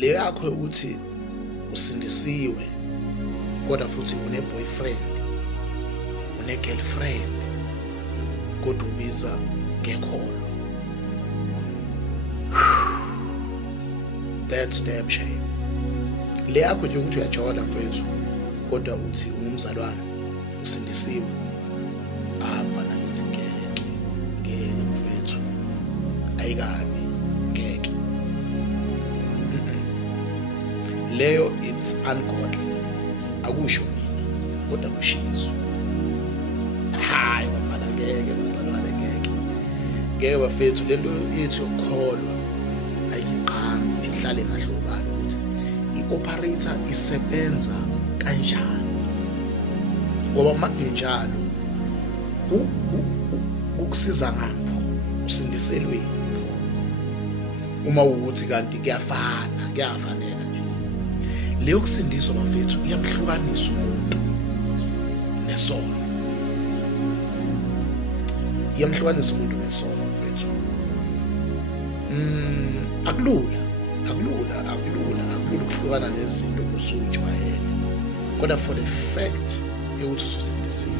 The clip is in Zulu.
le yakho ukuthi usindisiwe kodwa futhi une-boyfriend, une-girlfriend kodwa ubiza ngekholo. That's damn shame. Le yakho nje ukuthi uyajola mfethu kodwa uthi ungumzalwane usindisiwe. Mfana ngithi ngeke mfethu, ayikabi ngeke. Leyo it's ungodly. Akusho mina kodwa kushizo. Hayi bafana ngeke bazalwane ngeke bafethu, lento yethu yokukholwa ayiqhamu ihlale ngahlobala ukuthi i-operator isebenza kanjani, ngoba makungenjalo ukusiza ngapho usindiselweni uma ukuthi kanti kuyafanela nje. Leyo kusindiswa bafethu iyamhlukanisa umuntu nesono, iyamhlukanisa umuntu nesono mfethu. Akulula ukuhlukana nezinto usujwayele, kodwa for the fact yokuthi ususindisiwe